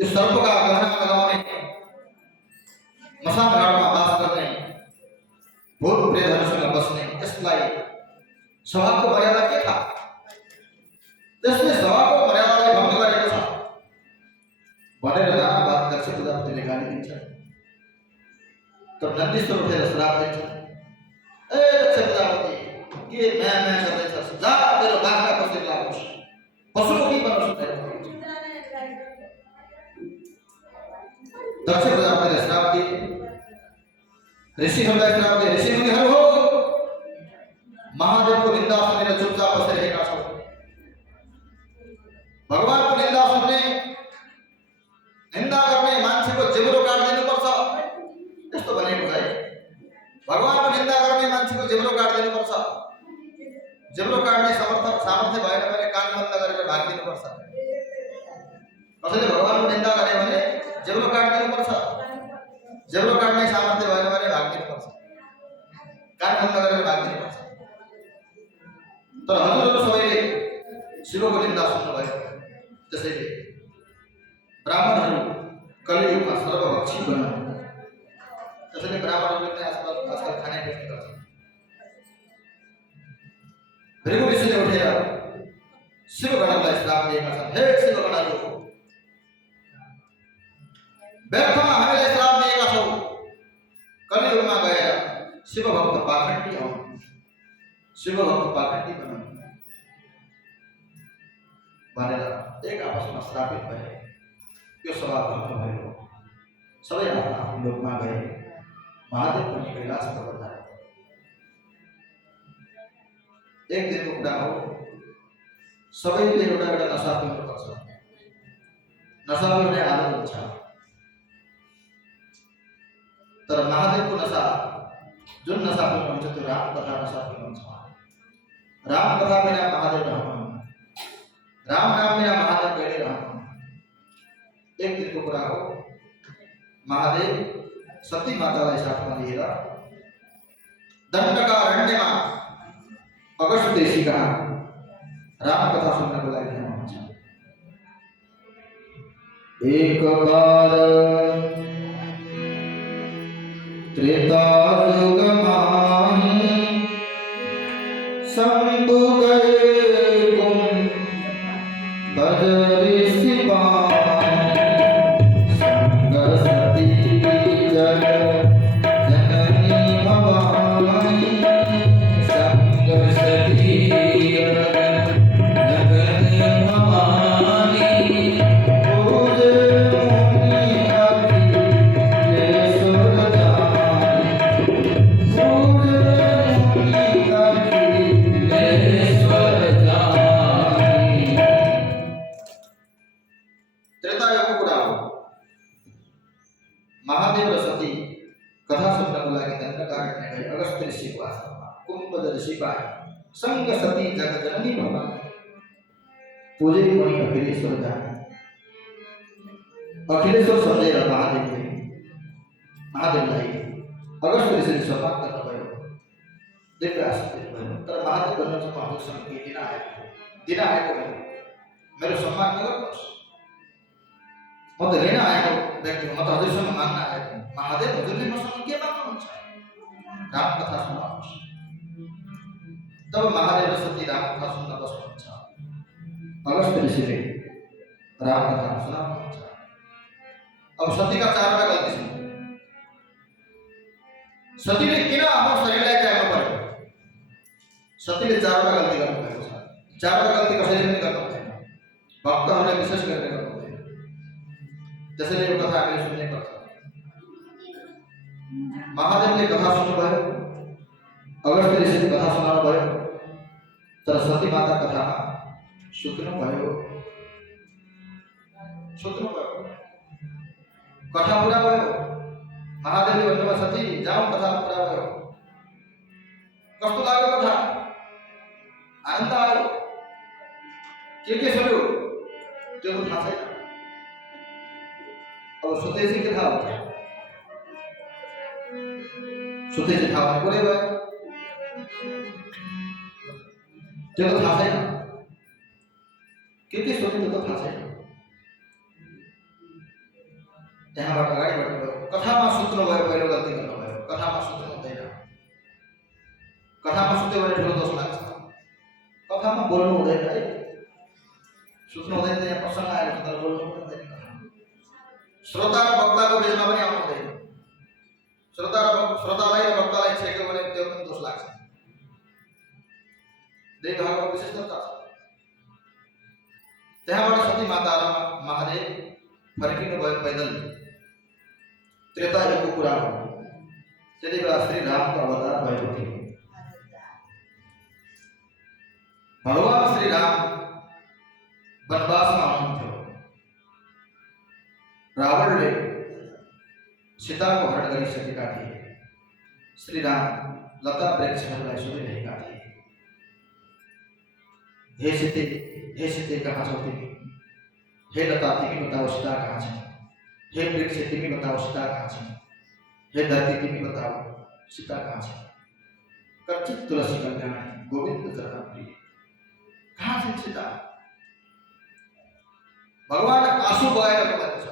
इस सर्प का गहना लगाने, मसान घाट में वास करने, भूत प्रेत धनुष में बसने, इसलिए सभा को मर्यादा क्या था? इसने सभा को मर्यादा में भंग करेगा था। बने रहना बात कर से प्रजापति ने गाली दी चाहिए। तो नंदीश्वर उठे श्राप दे चाहिए। दक्ष प्रजापति ये मैं कर रहे था जा तेरे बाग का पशु लागोश पशु की परशु है। दक्ष प्रजापति ने श्राप दी। ऋषि हृदय श्राप दे। ऋषि मुनि हर हो महादेव को निंदा सुनने चुपचाप बसे रहेगा सब। भगवान को निंदा सुनने, निंदा करने, मानसी को जिब्रो काट देने पर सब इस तो बने बुझाए। भगवान को निंदा करने, मानसी को जिब्रो काट देने पर सब जिब्रो काटने सामर्थ्य भाई मैंने कान बंद करके भाग देने पर सब असली भगवान को निंदा करे मैंने जिब्रो काट देने पर सब जिब्रो काटने सामर्थ्य भाई मैंने भाग देने पर सब कान बंद करके भाग देने पर सब। तो हजूर सवेरे शिव को निंदा सुनने भाई जैसे कि ब्राह्मण कलयुग में सर्वभक्षी बना जैसे कि ब्राह्मण लोग ने आजकल खाने पीने का भृगु ऋषि ने उठेगा शिव गण का श्राप देगा सब। हे शिव गण जो व्यर्थ में हमें श्राप देगा सब। कलयुग में गया शिव भक्त पाखंडी हो, शिव भक्त पाखंडी बना बनेगा। एक आपस में श्रापित भय यो सभा भक्त भय सबै आफ्ना लोक में गए। महादेव पनि कैलाश पर्वत आए। एक दिन को कुरा हो सबैले एउटा एउटा नशा पिउनु पर्छ। नशा पिउने आदत हुन्छ तर महादेवको नशा जुन नशा पिउनुहुन्छ त्यो राम कथा नशा पिउनुहुन्छ। राम कथा बिना महादेव रहनुहुन्न, राम नाम बिना महादेव कहिले रहनुहुन्न। एक दिन को कुरा हो महादेव सती मातालाई साथमा लिएर दण्डकारण्य में अगस्त्य ऋषि कहाँ राम कथा सुन्नको लागि जानुहुन्छ। एक बार त्रेता युग माही शंभु गए भज ऋषि महादेव सती कथा सुन्नको लागि दण्डकारण्य गए। अगस्त्य ऋषिको आश्रममा कुम्भज ऋषि पाए संग सती जग जननी भवानी पूजे पनि अखिलेश्वर जाने। अखिलेश्वर सम्झेर महादेवलाई अगस्त्य ऋषिले सम्मान गर्नुभयो। दिव्य आशीर्वाद भयो तर महादेव गर्न चाहिँ हजुरसँग केही दिन आएको होइन। मेरो सम्मान नगर्नुहोस्, म त लिन आएको व्यक्ति हो, म त हजुरसँग मान्न आएको। महादेव हजुरले मसँग के माग्नुहुन्छ? राम कथा सुनाउनुहोस्। तब महादेव र सती राम कथा सुन्न बस्नुहुन्छ। अगस्त्य ऋषिले राम कथा सुनाउनुहुन्छ। अब सतीका चारवटा गल्ती छन्। सतीले किन आफ्नो शरीरलाई त्याग्नु पर्यो? सतीले चारवटा गल्ती गर्नुभएको छ। चारवटा गल्ती कसैले पनि गर्नु हुँदैन, भक्तहरूले विशेष गरेर गर्नु हुँदैन। त्यसैले यो कथा हामीले सुन्ने पर्छ। महादेवले कथा सुन्नुभयो, अगस्त्य ऋषिले कथा सुनाउनुभयो तर सती माता कथामा सुत्नुभयो। कथा पूरा भयो। महादेवले भन्नुभयो सती जाऊ कथा पूरा भयो। कस्तो लाग्यो कथा? आनन्द आयो? के सुन्यो त्यो त थाहा छैन। अब सुतेपछि के थाहा हुन्छ? सुतेपछि थाहा हुने कुरै भयो त्यो त थाहा छैन। के सुन्यो त्यो त थाहा छैन। त्यहाँबाट अगाडि बढ्नुभयो। कथामा सुत्नुभयो, पहिलो गल्ती गर्नुभयो। कथामा सुत्नु हुँदैन। कथामा सुत्यो भने ठुलो दोष लाग्छ। कथामा बोल्नु हुँदैन है, सुत्नु हुँदैन। यहाँ प्रसङ्ग आएर तर बोल्नु हुँदैन। श्रोता र वक्ताको बीचमा पनि आउनु हुँदैन। श्रोतालाई र वक्तालाई छेक्यो भने त्यो पनि दोष लाग्छ। दुई भागको विशेषता छ। त्यहाँबाट सती माता र महादेव फर्किनु भयो पैदल। त्रेता युगको कुरा हो। त्यति बेला श्री रामको अवतार भएको थियो। भगवान श्री राम वनवासमा हुनुहुन्थ्यो। रावणले सीताको हरण गरिसकेका थिए। श्री राम लता वृक्षहरूलाई सोधिरहेका थिए, हे सीते कहाँ छौ तिमी? हे लता तिमी बताओ सीता कहाँ छ? हे वृक्ष तिमी बताओ सीता कहाँ छ? हे धरती तिमी बताओ सीता कहाँ छ? कच्चित तुलसी कल्याणी गोविंद चरण प्रिय, कहाँ छ सीता? भगवान आँसु बगाइरहनु भएको छ,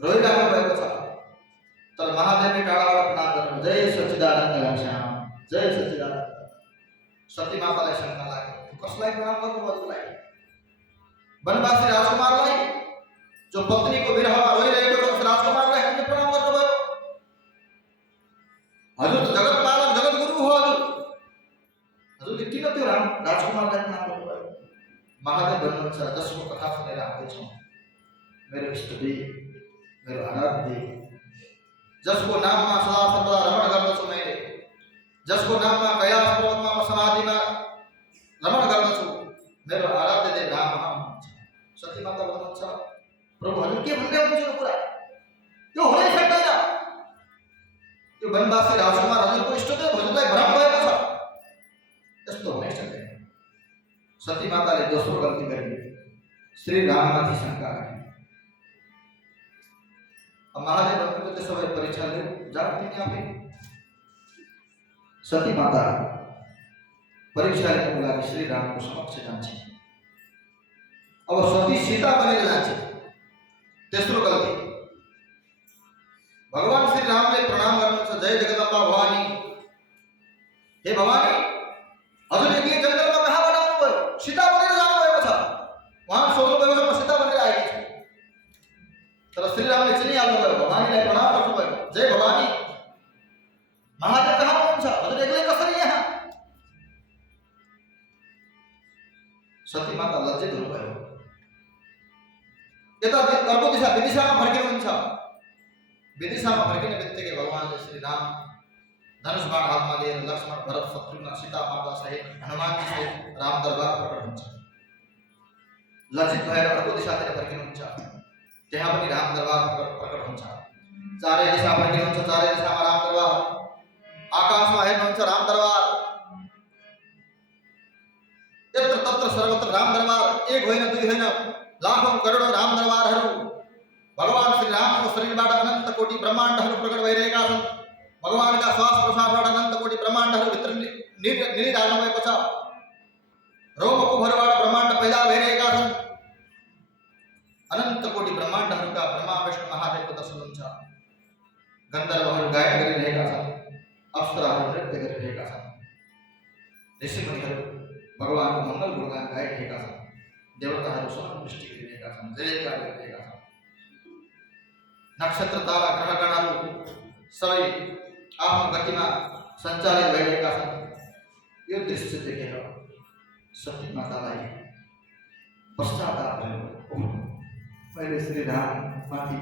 रोइरहनु भएको छ। तर महादेवले टाढाबाट प्रणाम गर्नु, जय सच्चिदानन्द घनश्याम, जय सच्चिदानन्द। सती मातालाई शङ्का लाग्यो, कसलाई प्रणाम गर्नुभयो? उसलाई, वनवासी राजकुमारलाई, जो पत्नीको विरहमा रोइरहेको छ, उस राजकुमारलाई हामीले प्रणाम गर्नुभयो? हजुर त जगत पालक, जगत गुरु हो। हजुरले किन त्यो राजकुमारलाई प्रणाम गर्नुभयो? महादेव भन्नुहुन्छ, जसको कथा सुनेर आउँदैछौँ, मेरो इष्टदेव, मेरो आराध्य, जसको नाममा सदा सर्वदा रमण गर्दछु मैले, जसको नाममा कैलाश पर्वतमा म समाधिमा रमण गर्दछु, मेरो आराध्य देव राम हुनुहुन्छ। सती माता भन्नुहुन्छ, प्रभु हजुर के भन्दै हुनुहुन्छ? यो कुरा यो हुनै सक्दैन। त्यो वनवासी राजकुमार हजुरको इष्टदेव, हजुरलाई भ्रम भएको छ, यस्तो हुनै सक्दैन। सती माताले दोस्रो गल्ती गरी श्री राममाथि शङ्का गरे। महादेव भन्नुभयो, त्यसो भए परीक्षा लिऊ, जाऊ तिमी आफै। सती माता परीक्षा लिनको लागि श्री रामको समक्ष जान्छ। अब सती सीता बनेर जान्छ। तेस्रो गल्ती, भगवान श्री रामले प्रणाम गर्नुहुन्छ, जय जगदम्बा भवानी, हे भवानी, हजुर यति जङ्गलमा कहाँबाट आउनुभयो? सीता बनेर जानुभएको छ। उहाँ सोध्नुभएको छ, म सीता बनेर आएकी छु। तर श्री रामले चिनिहाल्नुभयो, भवानीलाई प्रणाम गर्नुभयो, जय भवानी, महादेव कहाँ हुनुहुन्छ? हजुर एक्लै कसरी यहाँ? सती माता लज्जित हुनुभयो। यता अर्को दिशा विदिशामा फर्किनुहुन्छ। विदिशामा फर्किने बित्तिकै भगवानले श्री राम धनुष बाण हातमा लिएर लक्ष्मण, भरत, शत्रुघ्न, सीता माता सहित हनुमानजी सहित राम दरबार प्रकट हुन्छ। लज्जित भएर अर्को दिशातिर फर्किनुहुन्छ। त्यहाँ पनि राम दरबार प्रकट हुन्छ। चारै दिशा फर्किनुहुन्छ, चारै दिशामा राम दरबार। आकाशमा हेर्नुहुन्छ, राम दरबार। यत्र तत्र सर्वत्र राम दरबार। एक होइन, दुई होइन, लाखौं करोडौं राम दरबारहरू। भगवान श्री रामको शरीरबाट अनन्त कोटी ब्रह्माण्डहरू प्रकट भइरहेका छन्। भगवानका श्वास प्रश्वासबाट अनन्त कोटी ब्रह्माण्डहरू भित्र निरिराख्नु भएको छ। रोमकुभरबाट ब्रह्माण्ड पैदा भइरहेका छन्। अनन्त कोटी ब्रह्माण्डहरूका ब्रह्मा विष्णु महादेवको दर्शन हुन्छ। गन्धर्वहरू गायन गरिरहेका छन्, अप्सराहरू नृत्य गरिरहेका छन्, ऋषिमुनिहरू भगवानको मङ्गल गुणगान गाइरहेका छन्, देवताहरू समदृष्टि गरिरहेका छन्, जयकार गरिरहेका छन्। नक्षत्र तारा ग्रहगणहरू सबै आफ्नो गतिमा सञ्चालित भइरहेका छन्। यो दृश्य देखेर सती मातालाई पश्चाताप भयो। मैले श्री राममाथि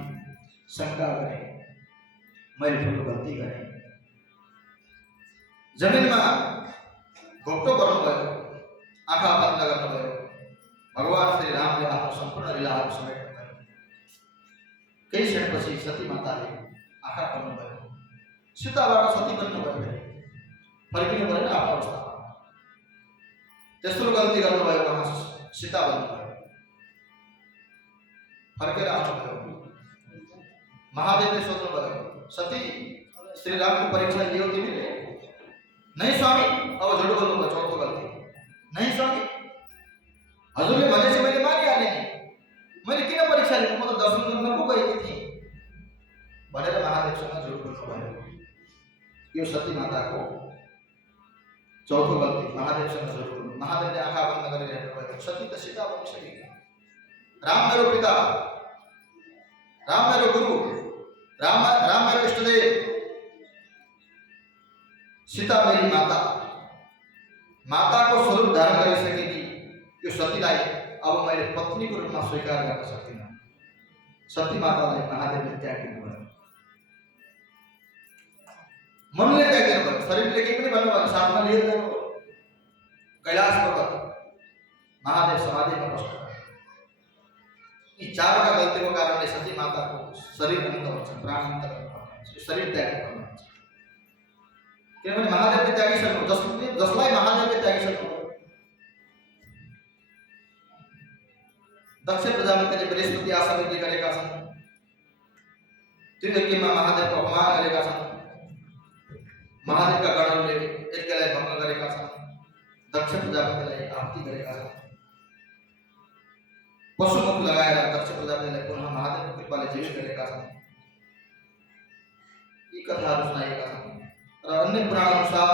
शङ्का गरेँ, मैले ठुलो गल्ती गरेँ। जमिनमा घोप्टो पर्नुभयो, आँखा बन्द गर्नुभयो। भगवान श्री रामले आफ्नो सम्पूर्ण लीलाहरू समेट्नुभयो। केही क्षणपछि सती माताले आँखा खोल्नुभयो। सीताबाट सती बन्नुभयो, फर्किनु परेन आफ्नो अवस्थामा। तेस्रो गल्ती गर्नुभयो, उहाँ सीता बन्नुभयो। फर्केर आउनुभयो। महादेवले सोध्नुभयो, सती, श्री रामको परीक्षा लियो तिमीले? नहीं स्वामी। अब झुट बोल्नुभयो, चौथो गल्ती। नहीं स्वामी, हजुरले भनेपछि मैले मानिहालेँ नि। मैले किन परीक्षा लिनु? म त दर्शन गर्न पो गएकी थिएँ। भनेर महादेवसँग जोड गर्नुभयो। यो सती माताको चौथो गल्ती, महादेवसँग जोड गर्नु। महादेवले आँखा बन्द गरेर हेर्नुभयो, सती त सीता बनिसकेकी, राम मेरो पिता, राम मेरो गुरु, राम मेरो इष्टदेव, सीता मेरी माता, माताको स्वरूप धारण गरिसकेकी यो सतीलाई अब मैले पत्नीको रूपमा स्वीकार गर्न सक्दिनँ। सती मातालाई महादेवले त्यागिदिनु भयो, मनले त्यागिदिनु भयो, शरीरले केही पनि भन्नु भएन, साथमा लिएर जानुभयो कैलाश पर्वत। महादेव समाधिमा बस्नु। यी चारवटा गल्तीको कारणले सती माताको शरीर अन्त हुन्छ, प्राण अन्त हुन्छ, शरीर त्याग गर्नुहुन्छ। किनभने महादेवले त्यागिसक्नु, जसलाई महादेवले त्यागिसक्नु। दक्ष प्रजापतिले बृहस्पति आसन यज्ञ गरेका छन्, त्यो यज्ञमा महादेवको अपमान गरेका छन्, महादेवका गणहरूले यज्ञलाई भङ्ग गरेका छन्, दक्ष प्रजापतिलाई आहुति गरेका छन्। पशुमुख लगाएर दक्ष प्रजापतिलाई पुनः महादेवको कृपाले जीवित गरेका छन्। यी कथाहरू सुनाएका छन् र अन्य पुराण अनुसार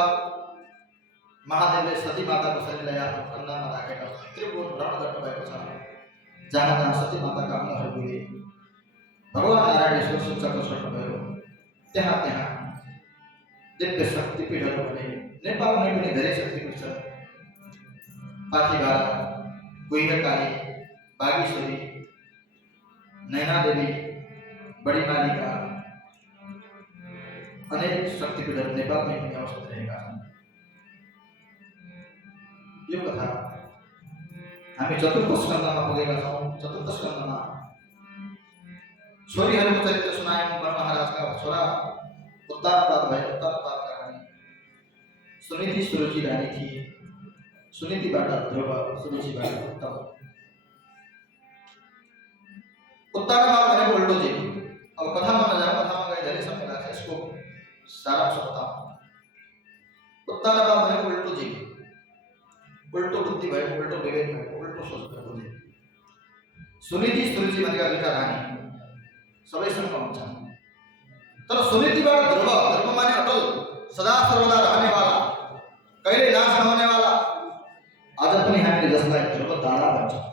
महादेवले सती माताको शरीरलाई आफ्नो कन्दामा राखेका त्रिभुवन व्रण गर्नुभएको छ, जहाँ जहाँ सती माताका अङ्गहरू पुगे भगवान नारायणले सुरक्षित चक्र छोड्नुभयो, त्यहाँ त्यहाँ दिव्य शक्तिपीठहरू भने नेपालमै पनि धेरै शक्तिपीठ छ। पाथिभारा, कोइराकाली, बागेश्वरी, नैनादेवी, बडीमालिका, अनेक शक्तिपीठहरू नेपालमै पनि अवस्थित रहेका छन्। यो कथा हामी चतुर्थ स्कन्धमा पुगेका छौँ। चतुर्थ स्कन्धमा छोरीहरूको चरित्र सुनायौँ। वन महाराजका छोरा उत्तानपात भए, उत्तानपातका रानी सुनीति सुरुचि रानी थिए। सुनीतिबाट ध्रुव, सुरुचिबाट उत्तम। उत्तानपात भनेको उल्टो जीव। अब कथामा नजाउँ, कथामा गए धेरै समय लाग्छ, यसको सारांश बताऊँ। उत्तानपात भनेको उल्टो जीव, उल्टो बुद्धि भएको, उल्टो विवेक भएको, उल्टो सोच भएको जीव। सुनीति सुरुचि भनेका दुईटा रानी सबैसँग हुन्छ, तर सुनीतिबाट ध्रुव, ध्रुव माने अटल, सदा सर्वदा रहनेवाला, कहिले नाश नहुनेवाला। आज पनि हामीले जसलाई ध्रुव तारा भन्छौँ,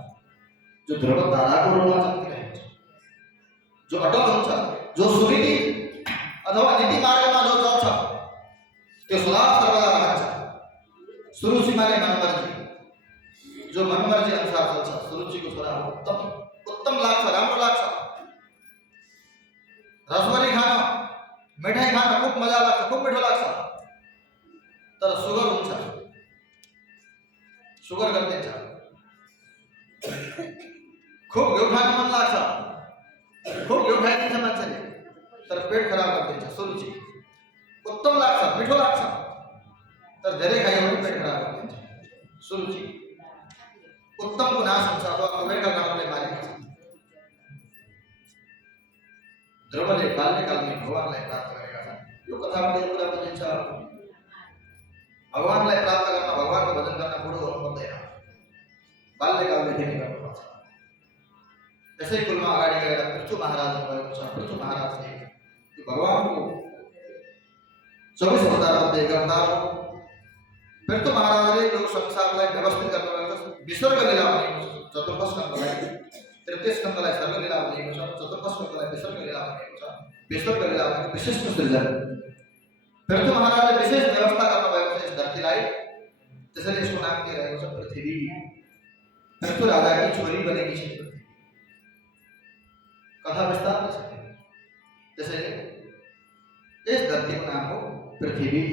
जो ध्रुव ताराको रूपमा चम्किरहेको छ, जो अटल हुन्छ, जो सुनीति अथवा नीति मार्गमा जो चल्छ, त्यो सदा सर्वदा रहन्छ। सुरुचि माने मनमर्जी, जो मनमर्जी अनुसार चल्छ। सुरुचिको छोरा हो, उत्तम, उत्तम लाग्छ, राम्रो लाग्छ। रसवरी खान, मिठाई खान खूब मजा लाग्छ, खूब मिठो लाग्छ, तर सुगर हुन्छ, सुगर गरिदिन्छ। खूब घिउ खान मन लाग्छ, खूब घिउ खाइदिन्छ मान्छेले, तर पेट खराब गरिदिन्छ। सुरुचि उत्तम लाग्छ, मिठो लाग्छ, तर धेरै खायो भने पेट खराब गरिदिन्छ। सुरुचि उत्तमको नाश हुन्छ अथवा कुबेरका गणहरूले मारेका छन्। ध्रुवले बाल्यकालमै भगवानलाई प्राप्त गरेका छन्। यो कथाबाट यो कुरा बुझिन्छ, भगवानलाई प्राप्त गर्न, भगवानको भजन गर्न बुढो हुनु पर्दैन, बाल्यकालदेखि नै गर्नुपर्छ। यसै कुलमा अगाडि गएर पृथु महाराज भएको छ। पृथु महाराजले भगवानको 24 अवतार मध्ये एक अवतार हो। पृथु महाराजले यो संसारलाई व्यवस्थित गर्नुभएको छ। विसर्ग लीला भनेको छ चतुर्थ स्कन्धलाई, तृतीय स्कन्धलाई सर्ग लीला भनेको छ, चतुर्थ स्कन्धलाई विसर्ग लीला भनेको छ। विसर्ग लीला भनेको विशिष्ट सृजन। पृथु महाराजले विशेष व्यवस्था गर्नुभएको छ यस धरतीलाई, त्यसैले यसको नाम के रहेको छ? पृथ्वी। पृथु राजाकी छोरी बनेकी छिन् पृथ्वी। कथा विस्तार छ, त्यसैले यस धरतीको नाम हो पृथ्वी।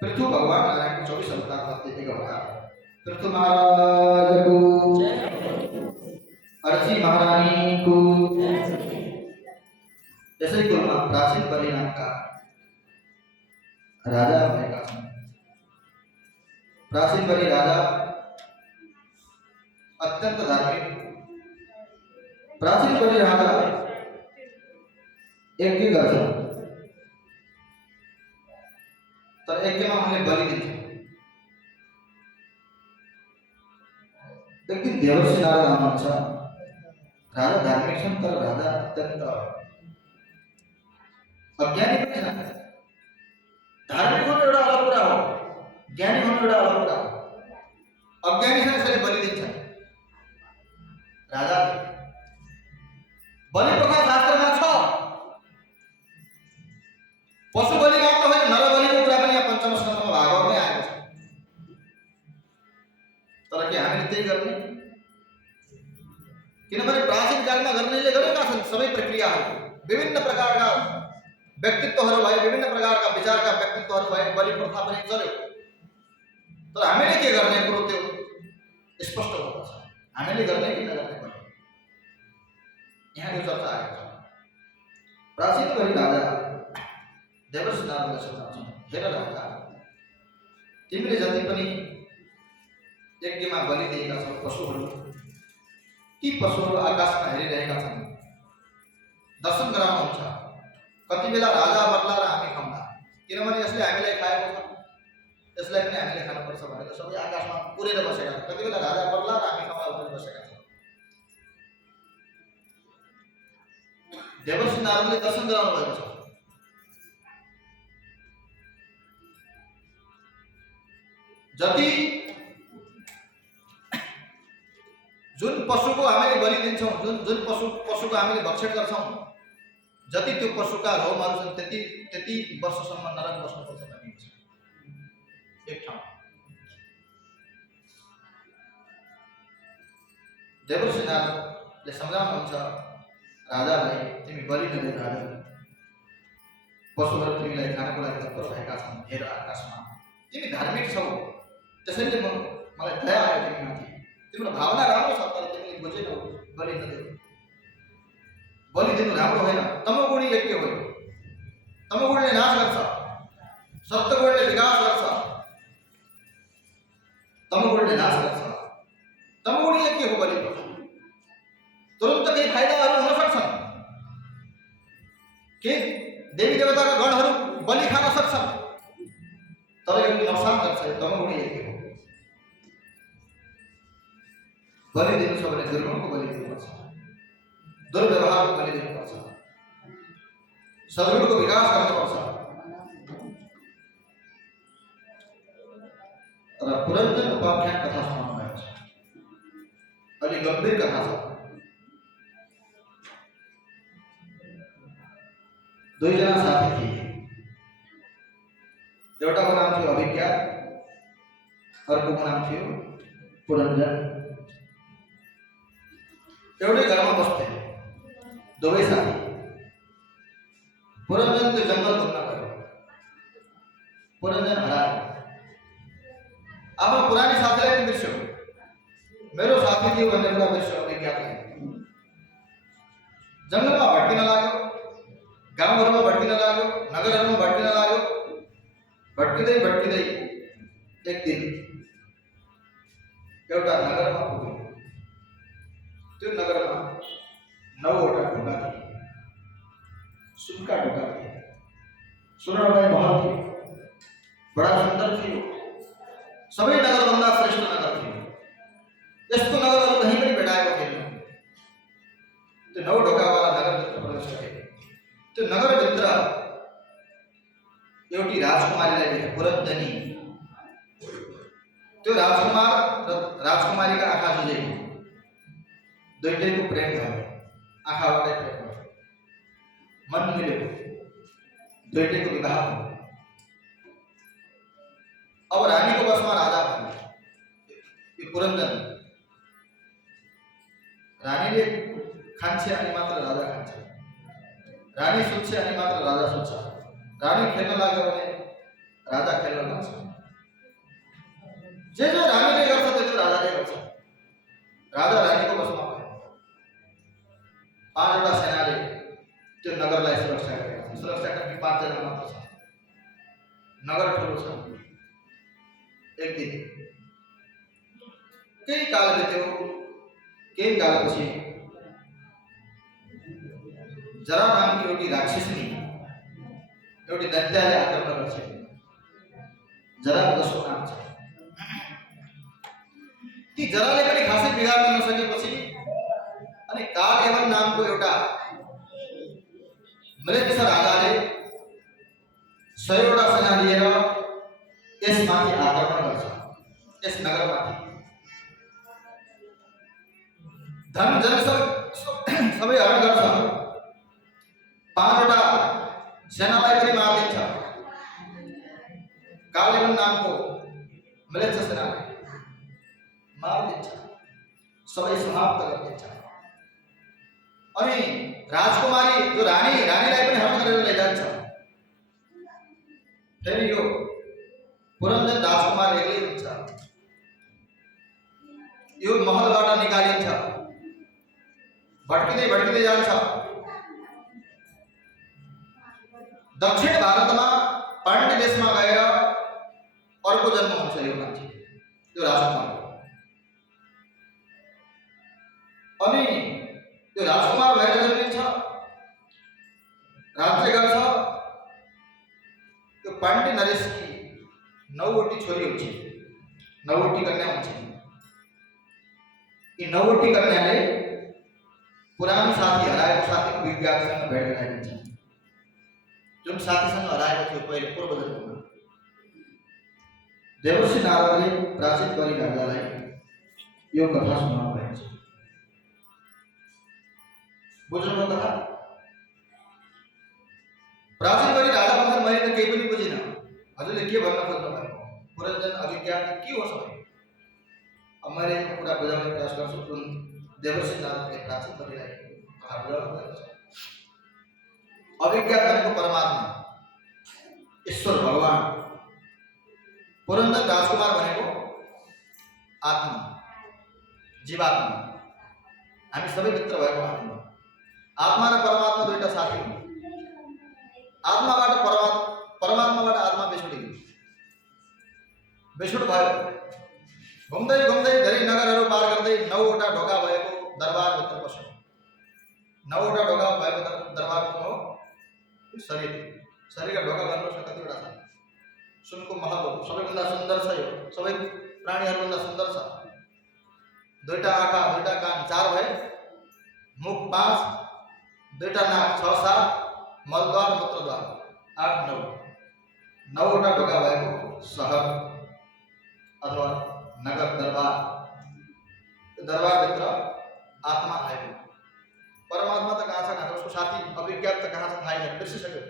पृथु भगवान नारायणको 24 अवतार मध्ये एक अवतार। पृथु महाराजको जय, अर्ची महारानीको जय। यसै कुलमा प्राचीन बलि नामका राजा भएका छन्। प्राचीन बलि राजा अत्यन्त धार्मिक। प्राचीन बलि राजा यज्ञ गर्छन्, तर यज्ञमा उनले बलि दिन्छन्। एक दिन देवर्षि नारद आउनुहुन्छ। राजा धार्मिक छन्, तर राजा अत्यन्त अज्ञानी पनि छन्। धार्मिक हुनु एउटा अलग कुरा हो, ज्ञानी हुनु एउटा अलग कुरा हो। अज्ञानी छन् यसैले बलि दिन्छन्। राजा बलि प्रथा शास्त्रमा छ। पशु बलि मात्र होइन, नर बलिको कुरा पनि यहाँ पञ्चम स्कन्धमा भागवतमै आएको छ। तर के हामीले त्यही गर्ने? किनभने प्राचीन कालमा गर्नेले गरेका छन् सबै प्रक्रियाहरू। विभिन्न प्रकारका व्यक्तित्वहरू भए, विभिन्न प्रकारका विचारका व्यक्तित्वहरू भए, बलि प्रथा पनि चल्यो। तर हामीले के गर्ने कुरो त्यो स्पष्ट हुनुपर्छ। हामीले गर्ने कि नगर्ने बलि, यहाँ यो चर्चा आएको छ। प्राचीन गरी राजा देवर्षि नारदले सोध्छन्, हेर राजा, तिमीले जति पनि यज्ञमा बलि दिएका छौ पशुहरू, ती पशुहरू आकाशमा हेरिरहेका छन्, दर्शन गराउनुहुन्छ। कति बेला राजा मर्ला र हामी खाउँला, किनभने यसले हामीलाई खाएको छ, यसलाई पनि हामीले खानुपर्छ भनेर सबै आकाशमा उडेर बसेका छन्। कति बेला राजा मर्ला र हामी खाउँला भनेर बसेका छन्। देवर्षि नारदले दर्शन गराउनु भएको छ। जति जुन पशुको हामीले बलि दिन्छौँ, जुन पशुको हामीले भक्षण गर्छौँ, जति त्यो पशुका रोमहरू छन् त्यति वर्षसम्म नरक बस्नुपर्छ भनिन्छ एक ठाउँ। देवर्षि नारदले सम्झाउनुहुन्छ राजालाई, तिमी बलि नदिए राजा, पशुहरू तिमीलाई खानको लागि तत्पर भएका छन्। हेर आकाशमा, तिमी धार्मिक छौ, त्यसैले मलाई दया आयो तिमीमाथि। तिम्रो भावना राम्रो छ, तर तिमीले बुझेनौ बलि नदेऊ। बलि दिनु राम्रो होइन, तमोगुणी यज्ञ हो। तमोगुणले नाश गर्छ, सत्वगुणले विकास गर्छ। तमोगुणले नाश गर्छ, तमोगुणी यज्ञ हो बलि प्रथा। तुरन्त केही फाइदाहरू हुन सक्छन्, केही देवी देवताका गणहरू बलि खान सक्छन्, तर यो नोक्सान गर्छ। यो तमोगुणी यज्ञ हो। बलि दिनु छ भने दुर्गुणको बलि दिनुपर्छ, दुर्व्यवहारको बलि दिनुपर्छ, सद्गुणको विकास गर्नुपर्छ। र पुरञ्जन उपाख्यान कथा सुनाउनु भएको छ, अलि गम्भीर कथा छ। दुईजना साथी थिए, एउटाको नाम थियो अभिज्ञा, अर्कोको नाम थियो पुरञ्जन। एउटै घरमा बस्थे दुवै साथी। पुरञ्जन त्यो जङ्गल घुम्न गयो, पुरञ्जन हरायो। आफ्नो पुरानी साथीलाई पनि बिर्स्यो, मेरो साथी थियो भन्ने कुरा बिर्स्यो अभिज्ञाले। जङ्गलमा भट्किन लाग्यो, गाउँहरूमा भट्किन लाग्यो, नगरहरूमा भट्किन लाग्यो। भट्किँदै भट्किँदै एक दिन एउटा नगरमा पुग्यो। त्यो नगरमा 9वटा ढोका थिए, सुनका ढोका थिए। स्वर्णमय महल थियो, बडा सुन्दर थियो, सबै नगरभन्दा श्रेष्ठ नगर थियो। यस्तो नगरहरू कहीँ पनि भेटाएको थिएन। त्यो 9 ढोकावाला नगरभित्र प्रवेश गरे। त्यो नगरभित्र एउटी राजकुमारीलाई देखे, पुरञ्जनी। त्यो राजकुमार र राजकुमारीका आँखा जुझे, दुईटैको प्रेम भयो, आँखाबाटै प्रेम भयो, मन मिल्यो, दुईटैको विवाह भयो। अब रानीको बसमा राजा भयो यो पुरञ्जन। रानीले खान्छे अनि मात्र राजा खान्छ, रानी सुत्छ अनि मात्र राजा सुत्छ। रानी खेल्न लाग्यो भने राजा खेल्न लाग्छ। जे रानीले गर्छ त्यो राजाले गर्छ। राजा रानीको बसमा भयो। 5वटा सेनाले त्यो नगरलाई सुरक्षा गरेका छन्। सुरक्षाकर्मी 5 जना मात्र छ। नगर ठुलो छ। एक दिन केही काल बित्यो। केही कालपछि जरा नामकी एउटी राक्षसनी, एउटी दैत्याले आक्रमण गर्छ। जरा जसको नाम छ। ती जराले पनि खासै बिगार्न नसकेपछि अनि कालयवन नामको एउटा मृगेश राजाले सयवटा सेना लिएर यसमाथि आक्रमण गर्छ, यस नगरमाथि। धन जन सबै हरण गर्छ, 5 वटा सेनालाई पनि मारिदिन्छ। कालेबन नामको म्लेच्छ सेनालाई मारिदिन्छ, सबै समाप्त गरिदिन्छ। अनि राजकुमारी जो रानीलाई पनि हरण गरेर लैजान्छ। फेरि यो पुरन्दर राजकुमार एक्लै हुन्छ, यो महलबाट निकालिन्छ, भड्किँदै जान्छ। दक्षिण भारतमा पाण्ड्य देशमा गएर अर्को जन्म हुन्छ यो मान्छे, यो राजकुमार। अनि त्यो राजकुमार भएर जन्मिन्छ, राज्य गर्छ। त्यो पाण्ड्य नरेशकी 9वटी छोरी हुन्छ, 9वटी कन्या हुन्छ। यी 9वटी कन्याले पुरानो साथी, हराएको साथीको विज्ञापनसँग भेट गराइदिन्छ, जुन साथीसँग हराएको थियो पहिले पूर्व जन्ममा। देवर्षि नारदले प्राचीन बलि राजालाई यो कथा सुनाउनु भएको छ। बुझ्नुभयो कथा? प्राचीन बलि राजा भन्दा मैले त केही पनि बुझिनँ, हजुरले के भन्न खोज्नु भएको? पुरञ्जन अभिज्ञान के हो सबै? अब मैले कुरा बुझाउने प्रयास गर्छु। जुन देवर्षि नारदले प्राचीन बलिलाई कथा बुझाउनु भएको छ। अभिज्ञा भनेको परमात्मा, ईश्वर भगवान। पुरन्दर राजकुमार भनेको आत्मा, जीवात्मा। हामी सबै मित्र भएको आत्मा। आत्मा र परमात्मा दुईटा साथी हुन्। आत्माबाट परमात्माबाट आत्मा बेसुड भयो। घुम्दै धेरै नगरहरू पार गर्दै 9वटा ढोका भएको दरबारभित्र पस्यो। 9वटा ढोका भएको दरबार कुन हो? शरीरका ढोका गर्नुहोस् न कतिवटा छ? सुनको महल हो, सबैभन्दा सुन्दर छ यो, सबै प्राणीहरूभन्दा सुन्दर छ। 2टा आँखा, 2टा कान, 4 भए, मुख 5, 2टा नाक, 6 7, मलद्वार, मूत्रद्वार 8 9, 9वटा ढोका भएको सहर अथवा नगर दरबार। दरबारभित्र आत्मा आएको। परमात्मा त कहाँ छ? कहाँ? उसको साथी अभिज्ञात त कहाँ छ? थाहै छैन, बिर्सिसक्यो।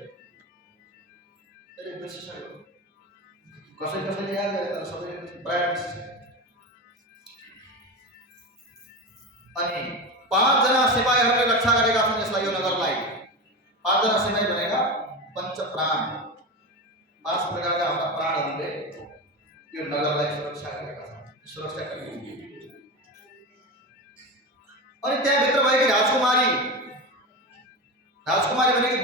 कसैले याद गरे तर सबैले प्राय बिर्सिसक्यो। अनि 5 जना सिपाहीहरूले रक्षा गरेका छन् यसलाई, यो नगरलाई। 5 जना सिपाही भनेका पञ्चप्राण, 5 प्रकारका हाम्रा प्राणहरूले यो नगरलाई सुरक्षा गरेका छन्, सुरक्षा गरेका। अनि त्यहाँभित्र भएकी राजकुमारी भनेकी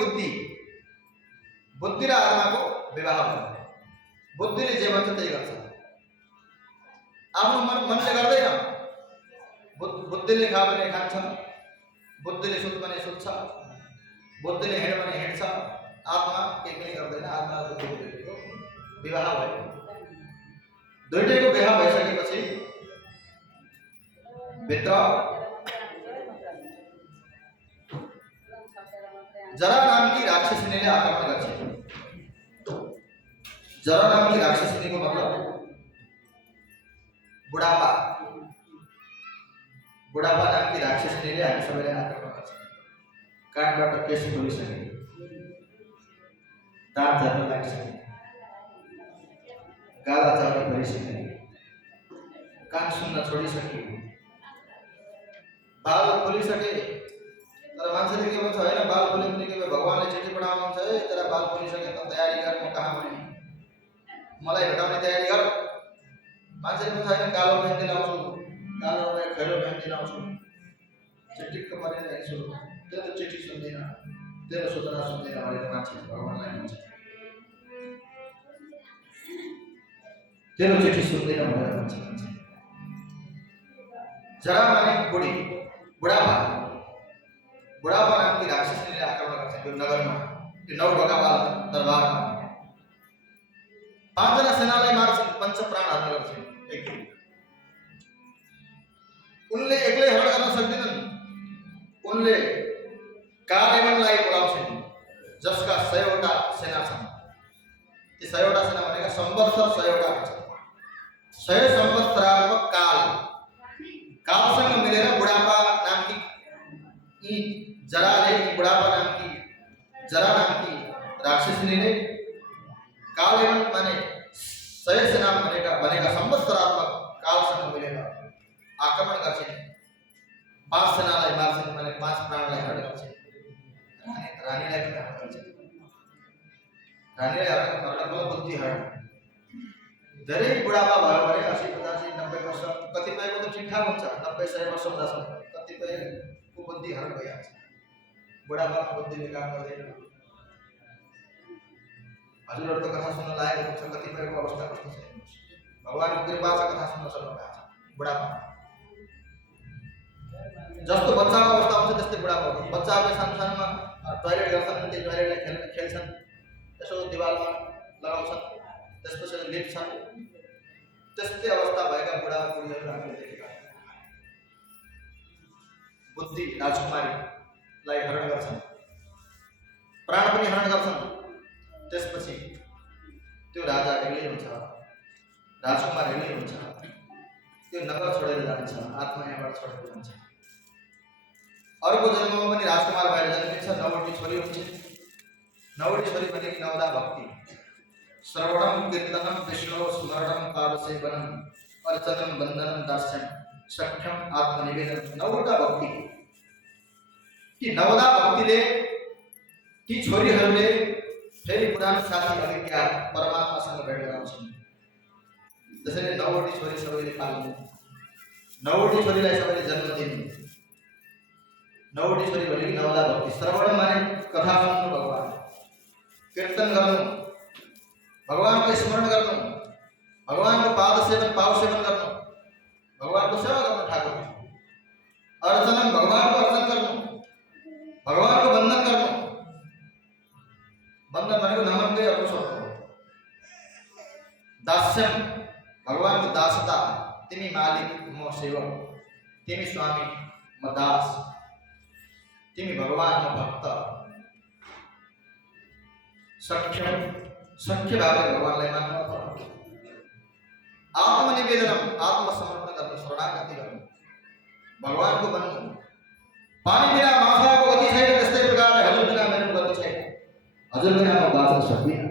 बुद्धि र आत्माको विवाह भयो। बुद्धिले जे भन्छ त्यही गर्छ, आफ्नो मनले गर्दैन। बुद्धिले खा भने खान्छ, बुद्धिले सुत भने सुत्छ, बुद्धिले हिँड भने हिँड्छ। आत्मा केही पनि गर्दैन। आत्मा र बुद्धिको विवाह भयो। दुईटैको विवाह भइसकेपछि भित्र जरा नामकी राक्षसिनीले आक्रमण गर्छ। जरा नामकी राक्षसिनीको मतलब बुढापा नामकी राक्षसिनीले हामी सबैलाई आक्रमण गर्छ। कानबाट केश खोलिसके, दाँत झर्न लागिसके, गाला चारो भरिसके, कान सुन्न छोडिसके, बाल खोलिसके। तर मान्छेले के भन्छ? होइन, बाल खोले पनि के भगवानले चिठी पठाउनुहुन्छ, है तेरा बाल खोलिसके त तयारी गर, म कहाँ भने मलाई भेटाउने तयारी गर। मान्छेले भन्छ होइन, कालो मेहन्दी लाउँछु, कालो खैरो मेहन्दी लाउँछु, चिट्टिक्क परिरहेको छु, तेरो चिठी सुन्दैन, तेरो सूचना सुन्दैन भनेर मान्छे भगवानलाई भन्छ। तेरो चिठी सुन्दैन भनेर भन्छ। जरा माने बुढापा नामकी राक्षसनीले आक्रमण गर्छ त्यो नगरमा, त्यो 9 ढोकावाला दरबारमा। 5 जना सेनालाई मार्छन्, पञ्चप्राण हरण गर्छन्। उनले एक्लै हरण गर्न सक्दैनन्। उनले कालेवनलाई बोलाउँछन्, जसका 100 वटा सेना छन्। ते 100 सेना भनेका संवत्सर 100 हुन्छ 100 संवत्सरात्मक काल कालसँग मिलेर बुढापा नामकी यी जराले बुढापा नामकी जरा नामकी राक्षसनीले कालयवन माने 100 सेना भनेका संवत्सरात्मक कालसँग मिलेर आक्रमण गर्छन् 5 सेनालाई मार्छन् भने 5 प्राणलाई हरण गर्छन् रानीलाई पनि हरण गर्छन् रानीलाई हरणको बुद्धि हरण धेरै बुढापा भयो भने 80 85 90 वर्ष कतिपयको त ठिकठाक हुन्छ 90 100 वर्ष हुँदासम्म कतिपयको बुद्धि हरण भइहाल्छ बुढापाको बुद्धिले काम गर्दैन हजुरहरु त कथा सुन्न लागेको हुन्छ कतिपयको अवस्था कस्तो छ भगवानको कृपा छ कथा सुन्न सक्नु भएको छ बुढापा जस्तो बच्चाको अवस्था हुन्छ त्यस्तै बुढापा हुन्छ बच्चाहरूले सानोमा टोयलेट गर्छन् त्यो टोयलेटलाई खेल्छन् त्यसो दिवालमा लगाउँछन् त्यसपछि लिप्छन् त्यस्तै अवस्था भएका बुढा बुढीहरू हामीले देखेका बुद्धि राजकुमारीलाई हरण गर्छन् प्राण पनि हरण गर्छन् त्यसपछि त्यो राजा एक्लै हुन्छ राजकुमार एक्लै हुन्छ त्यो नगर छोडेर जान्छ आत्मा यहाँबाट छोडेर जान्छ अर्को जन्ममा पनि राजकुमार भएर जन्मिन्छ 9वटी छोरी हुन्छ 9वटी छोरी भनेकी नवदा भक्ति श्रवणम कीर्तनम विष्णु स्मरणम पादसेवनम अर्चनम वन्दनम दास्यम सख्यम आत्मनिवेदन 9वटा भक्ति ती नवदा भक्तिले ती छोरीहरूले फेरि पुरानो साथी अभिज्ञा परमात्मासँग भेट गराउँछन् त्यसैले 9वटी छोरी सबैले पाल्नु 9वटी छोरीलाई सबैले जन्म दिनु 9वटी छोरी भनेकी नवदा भक्ति श्रवण माने कथा सुन्नु भगवान कीर्तन गर्नु भगवानको स्मरण गर्नु भगवानको पाद सेवन पाव सेवन गर्नु भगवानको सेवा गर्नु ठाकुर अर्चनम भगवानको अर्चन गर्नु भगवानको वन्दन गर्नु वन्दन भनेको नमनकै अर्को शब्द हो दास्यम भगवानको दासता तिमी मालिक म सेवक तिमी स्वामी म दास तिमी भगवान म भक्त सख्य भावले भगवानलाई मान्नु आत्मनिवेदनम आत्मसमर्पण गर्नु शरणागति गर्नु भगवानको बन्नु पानी बिना माछाको गति छैन त्यस्तै प्रकारले हजुर बिना मेरो गति छैन हजुर बिना म बाँच्न सक्दिनँ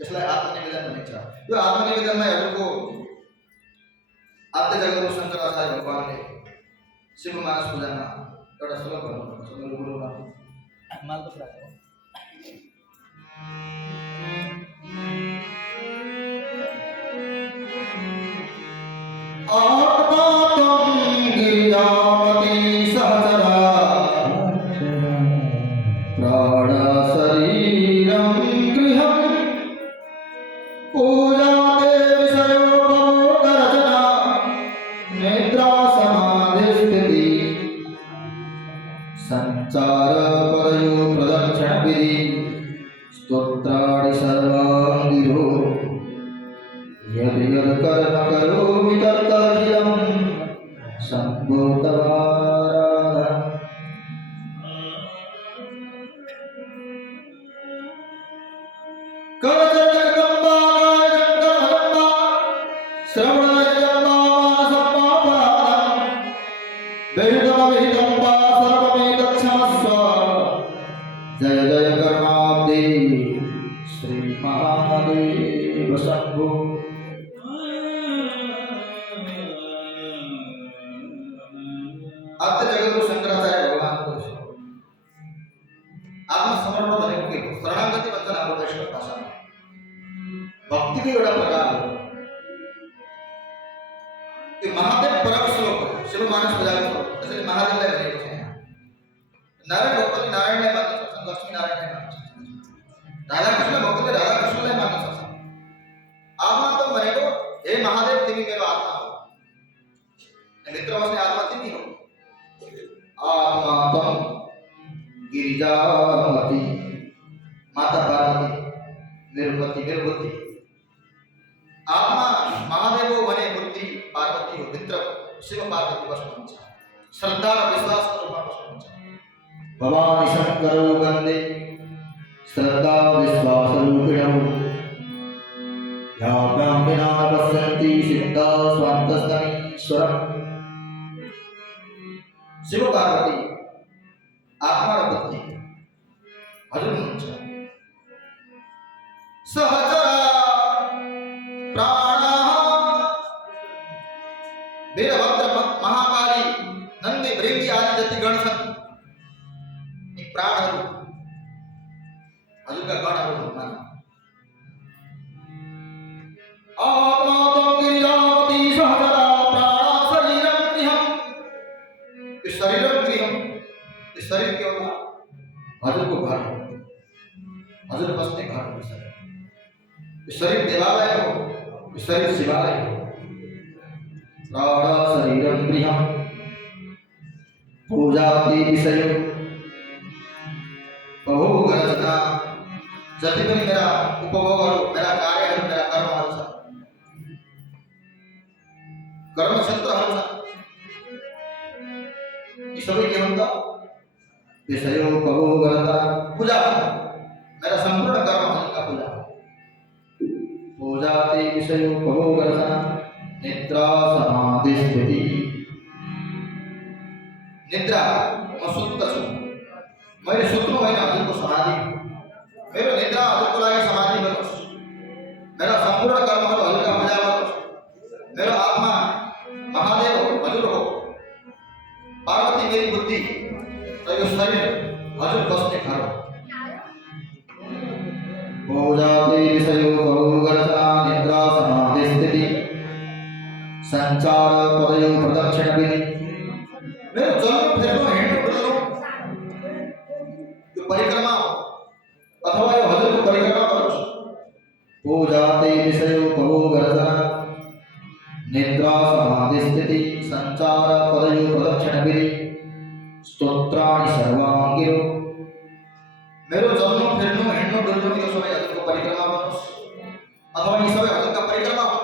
यसलाई आत्मनिवेदन भनिन्छ यो आत्मनिवेदनमा हजुरको आद्य जगतगुरु शङ्कराचार्य भगवानले शिव मानस पूजामा एउटा श्लोक भन्नुहुन्छ मेरो गुरुमा मालको प्राप्त आत्मातं गिरिजामति सहचरा प्राण शरीरं गृहं पूजाते विषयोपभोगरचना नेत्रा समाधिस्थिति संचार पदयो प्रदक्षिण विधि स्तोत्राणि सर्वाङ्गिरो यदि यद् कर्म करोमि तत्तदखिलं सम्भूतवाराधनम् करचरणकम्बा कायकर्मकम्बा श्रवणयजम्बा मानसपापराधम् विहितमविहितम्बा सर्वमेतच्छमस्व जय जय कर्माब्दे श्री महादेव शंभो आद्य जगतगुरु शंकराचार्य भगवान को आत्मसमर्पण भनेको के हो शरणागति भन्छ हाम्रो वैष्णव भाषामा भक्तिको एउटा प्रकार हो यो महादेव परम श्लोक हो शिव मानस पूजाको श्लोक त्यसैले महादेवलाई भनेको छ यहाँ नारायण भक्तले नारायणलाई मान्न सक्छन् लक्ष्मी नारायणलाई मान्न सक्छन् राधाकृष्ण भक्तले राधाकृष्णलाई मान्न सक्छन् आत्मात्म भनेको हे महादेव तिमी मेरो आत्मा हो भित्र बस्ने आत्मा तिमी हो आत्मात्म गिरिजामति माता पार्वती निर्मति मेरो बुद्धि आत्मा महादेव हो भने बुद्धि पार्वती हो भित्र शिव पार्वती बस्नुहुन्छ श्रद्धा र विश्वासको रूपमा बस्नुहुन्छ भवानी शङ्करो गन्धे श्रद्धा विश्वास रूपिणौ याभ्यां विना पश्यन्ति सिद्धा स्वान्तस्तमीश्वरम्। शिव पार्वती आत्मा बुद्धि अर्जुन सहचरा प्राण वीरभद्र महाकाली नंदी भृंगी आदि जति गण छन्। प्राणहरू हजुरका गणहरू माना आत्मावती सहचरा प्राण शरीरं गृहम्। यो शरीरं गृहम्, यो शरीर के होला? हजुरको घर हो, हजुर बस्ने घर हो। यो शरीर देवालय हो, यो शरीर शिवालय हो। प्राण शरीरं गृहम् पूजाति विषय भोग रचना जति पनि मेरा उपभोगहरू, मेरा कार्यहरू, मेरा कर्महरू छन्, कर्म क्षेत्रहरू छन्, यी सबै के हुन् त? विषय उपभोग रचना पूजा, मेरा सम्पूर्ण कर्म का पूजा। पूजाति विषय उपभोग रचना निद्रा समाधि स्थिति। निद्रा म सुत्त छु, मैले सुत्नु होइन, हजुरको समाधि। मेरो निद्रा हजुरको लागि समाधि बन्नुहोस्। मेरा सम्पूर्ण कर्महरू हजुरका पूजा बन्नुहोस्। मेरो आत्मा महादेव हो, हजुर हो। पार्वती मेरी बुद्धि र यो शरीर हजुर बस्ने घर हो। पूजाति विषय उपभोग रचना निद्रा समाधि स्थिति संचार पदयो प्रदक्षिण विधि। मेरो जन्म फेर्नु हिँड्नु डुल्नु यो परिक्रमा हो, अथवा यो हजुरको परिक्रमा गर्नुहोस्। पूजाते विषय उपभोग रचना निद्रा समाधि स्थिति संचार पदयो प्रदक्षिण विधि स्तोत्राणि सर्वांगिरो। मेरो जन्म फेर्नु हिँड्नु डुल्नु यो सबै हजुरको परिक्रमा गर्नुहोस्, अथवा यी सबै हजुरका परिक्रमा हो।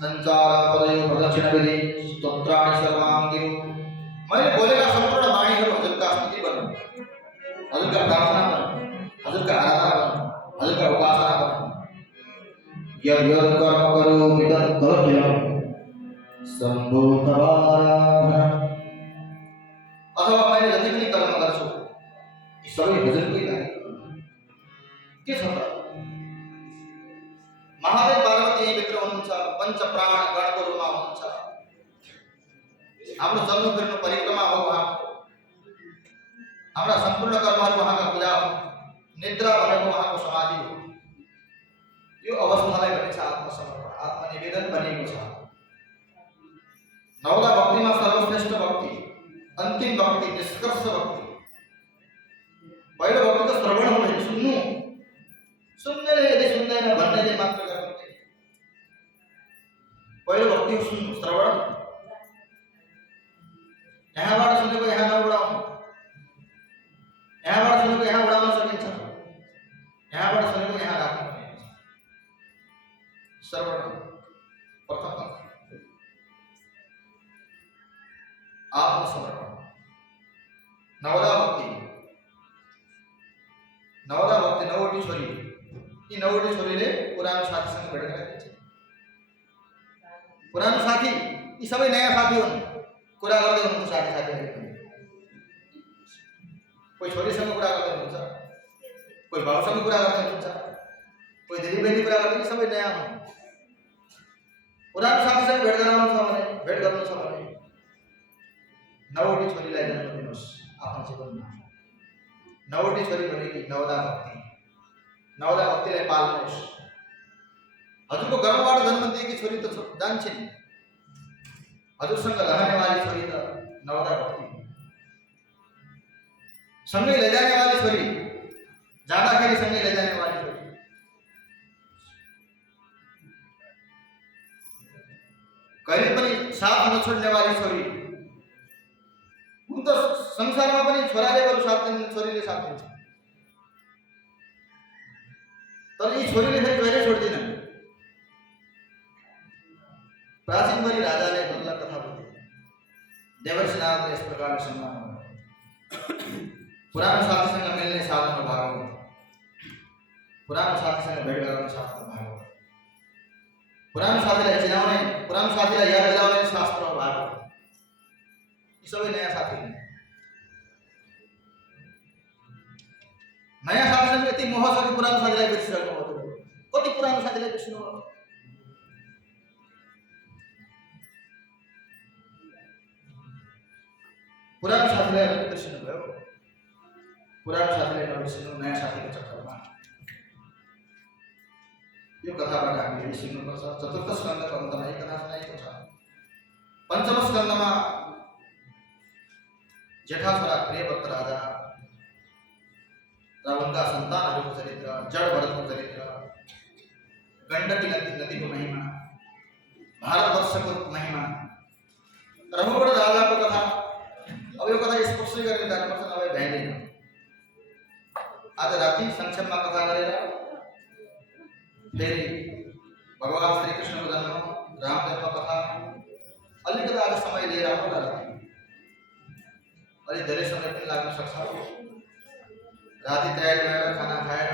संचार पदयो प्रदक्षिण विधि स्तोत्राणि सर्वांगिरो। मैले बोलेका सम्पूर्ण वाणीहरू हजुरका स्तुति बन्नु, हजुरका प्रार्थना बन्नु, हजुरका आराधना बन्नु, हजुरका उपासना बन्नु। यद् यद् कर्म करोमि तत्तदखिलं शम्भो तवाराधना। अथवा मैले जति पनि कर्म गर्छु यी सबै हजुरकै लागि के छ त? महादेव पार्वती भित्र हुनुहुन्छ, पंच प्राण गणको रूपमा हुनुहुन्छ। हाम्रो जन्म फेर्नु परिक्रमा हो उहाँको। हाम्रा सम्पूर्ण कर्महरू उहाँका पूजा हो। निद्रा भनेको उहाँको समाधि हो। यो अवस्थालाई भनिन्छ आत्मसमर्पण, आत्मनिवेदन भनिएको छ। नवदा भक्तिमा सर्वश्रेष्ठ भक्ति, अन्तिम भक्ति, निष्कर्ष भक्ति। पहिलो भक्ति त श्रवण हो, सुन्नु। सुन्नेले यदि सुन्दैन भन्नेले मात्र गर्नु। पहिलो भक्ति हो सुन्नु, श्रवण। यहाँबाट सुनेको यहाँ नउडाउनु, यहाँबाट सुनेको यहाँ उडाउन सकिन्छ, यहाँबाट सुनेको यहाँ राख्नु। श्रवण प्रथम आत्मसमर्पण। नवदा भक्ति, नवदा भक्ति नौवटी छोरी। यी नौवटी छोरीले पुरानो साथीसँग भेट गराइदिन्छ। पुरानो साथी यी सबै नयाँ साथी हुन्। कुरा गर्दै हुनुहुन्छ साथी साथीहरू। कोही छोरीसँग कुरा गर्दै हुनुहुन्छ, कोही भाउसँग कुरा गर्दै हुनुहुन्छ, कोही दिदीबहिनी कुरा गर्दै, सबै नयाँ हुन्। पुरानो साथीसँग भेट गराउनु छ भने, भेट गर्नु छ भने नौवटी छोरीलाई जन्म दिनुहोस् आफ्नो जीवनमा। नौवटी छोरी भनेकी नवदा भक्ति। नवदा भक्तिलाई पाल्नुहोस्। हजुरको गर्भबाट जन्म दिएकी छोरी त जान्छन्, हजुरसँग रहने वाली छोरी त नवदा भक्ति। सँगै लैजाने वाली छोरी, जाँदाखेरि सँगै लैजाने वाली छोरी। कहिले पनि साथ नछोड्ने वाली छोरी। उन त संसारमा पनि छोराले बरु साथ दिन्छ, छोरीले साथ दिन्छ। तर यी छोरीले फेरि कहिले छोड्दिनन्। प्राचीन बरी राजाले बल्ल कथा बोले, देवर्षि नारद इस प्रकार सम्मान हो। पुरानो साथीसँग मिल्ने साधनमा भागवत, पुरानो साथीसँग भेट गराउने शास्त्रमा भागवत, पुरानो साथीलाई चिनाउने, पुरानो साथीलाई याद दिलाउने शास्त्रमा भागवत। यी सबै नयाँ साथी हुन्। नयाँ साथीसँग यति मोह छ कि पुरानो साथीलाई बिर्सिरहेको हो। कति पुरानो साथीलाई बिर्सिनु हो? पुरानो साथीलाई बिर्सिनु भयो, पुरानो साथीलाई नबिर्सिनु, नयाँ साथीको चक्करमा। यो कथाबाट हामीले सिक्नुपर्छ। चतुर्थ स्कन्धको अन्तमा एक कथा सुनाएको छ। पञ्चम स्कन्धमा जेठा छोरा प्रियव्रत राजा र उनका सन्तानहरूको चरित्र, जड भरतको चरित्र, गण्डकी नदीको महिमा, भारतवर्षको महिमा, रघुवर राजाको कथा। अब यो कथा स्पष्ट गरेर जानुपर्छ, नभए भ्याइँदैन। आज राति संक्षेपमा कथा गरेर फेरि भगवान श्री कृष्णको जन्म, राम जन्म कथा अलिकति आज समय लिएर आउला राति। अलि धेरै समय पनि लाग्न सक्छ। राति तयारी भएर खाना खाएर